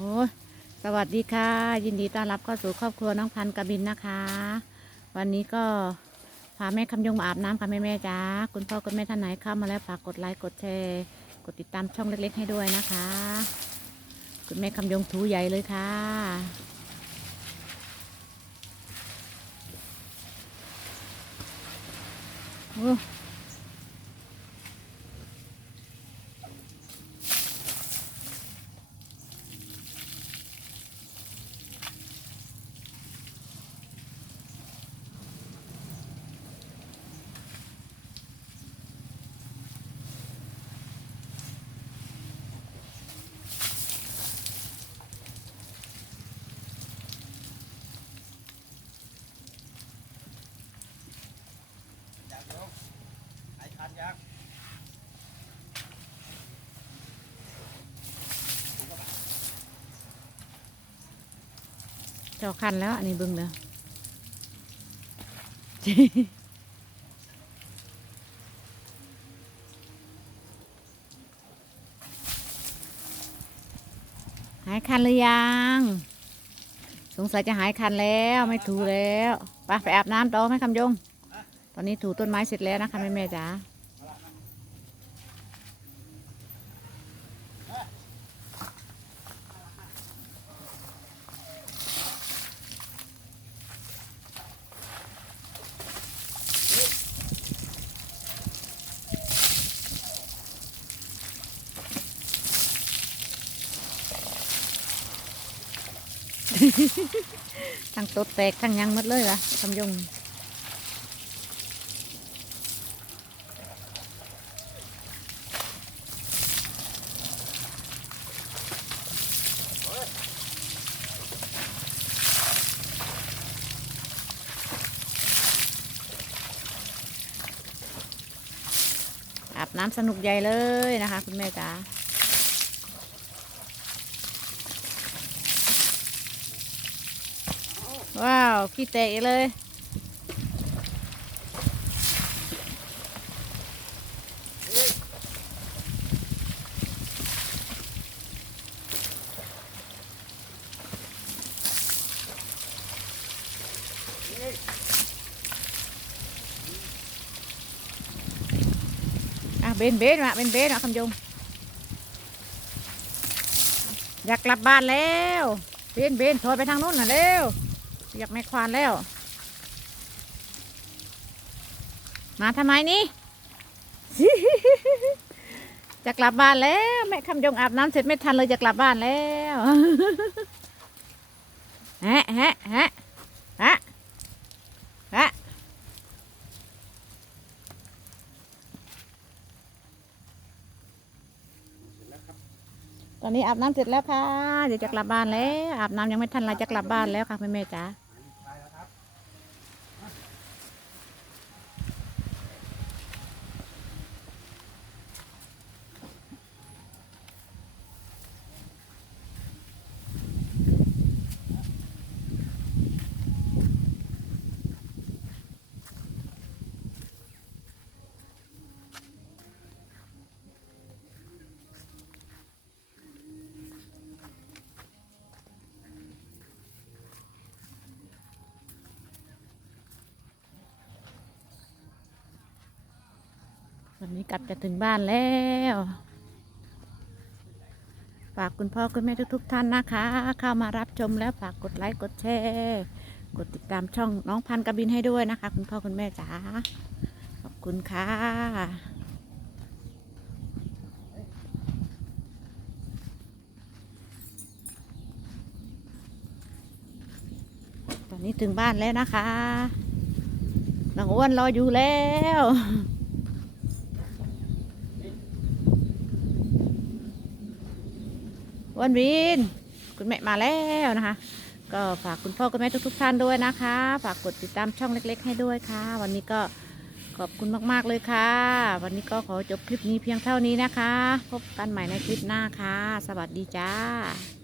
โอ้สวัสดีค่ะ ยินดีต้อนรับเข้าสู่ครอบครัวน้องพันธุ์กบินนะคะ วันนี้ก็พาแม่คำยงมาอาบน้ำค่ะแม่แม่จ้าคุณพ่อคุณแม่ท่านไหนเข้ามาแล้วฝากกดไลค์กดแชร์กดติดตามช่องเล็ก ๆ ให้ด้วยนะคะ คุณแม่คำยงถูใหญ่เลยค่ะโอ้ อยากยกไอ้คันยักษ์ เจ้าคันแล้ว อันนี้บึงเลยหายคันหรือยัง สงสัยจะหายคันแล้วไม่ถูแล้วไปไปอาบน้ำต่อไหมคำยง ตอนนี้ถูต้นไม้เสร็จแล้วนะคะแม่แม่จ๋า ทั้งตดแตกทั้งยังหมดเลยล่ะคำยงอาบน้ำสนุกใหญ่เลยนะคะ คุณแม่จ๋าาพี่เตะเลยอะเบนเบนมาเบนเบนมาคำยงอยากกลับบ้านแล้วเบนเบนถอยไปทางนู้นน่ะเร็ว อยากแม่ควานแล้ว มาทำไมนี่ จะกลับบ้านแล้ว แม่คำยงอาบน้ำเสร็จไม่ทันเลยจะกลับบ้านแล้วแฮะแฮะแฮะฮะฮะตอนนี้อาบน้ำเสร็จแล้วค่ะเดี๋ยวจะกลับบ้านแล้วอาบน้ำยังไม่ทันไรจะกลับบ้านแล้วค่ะแม่แม่ๆจ๋า วันนี้กลับจะถึงบ้านแล้ว ฝากคุณพ่อคุณแม่ทุกๆท่านนะคะ เข้ามารับชมแล้วฝากกดไลค์กดแชร์กดติดตามช่องน้องพันธ์กระบินให้ด้วยนะคะ คุณพ่อคุณแม่จ๋าขอบคุณค่ะตอนนี้ถึงบ้านแล้วนะคะ น้องอ้วนรออยู่แล้ว วันวิน คุณแม่มาแล้วนะคะ ก็ฝากคุณพ่อคุณแม่ทุกๆท่านด้วยนะคะ ฝากกดติดตามช่องเล็ก ๆ ให้ด้วยค่ะ วันนี้ก็ขอบคุณมากๆเลยค่ะ วันนี้ก็ขอจบคลิปนี้เพียงเท่านี้นะคะ พบกันใหม่ในคลิปหน้าค่ะ สวัสดีจ้า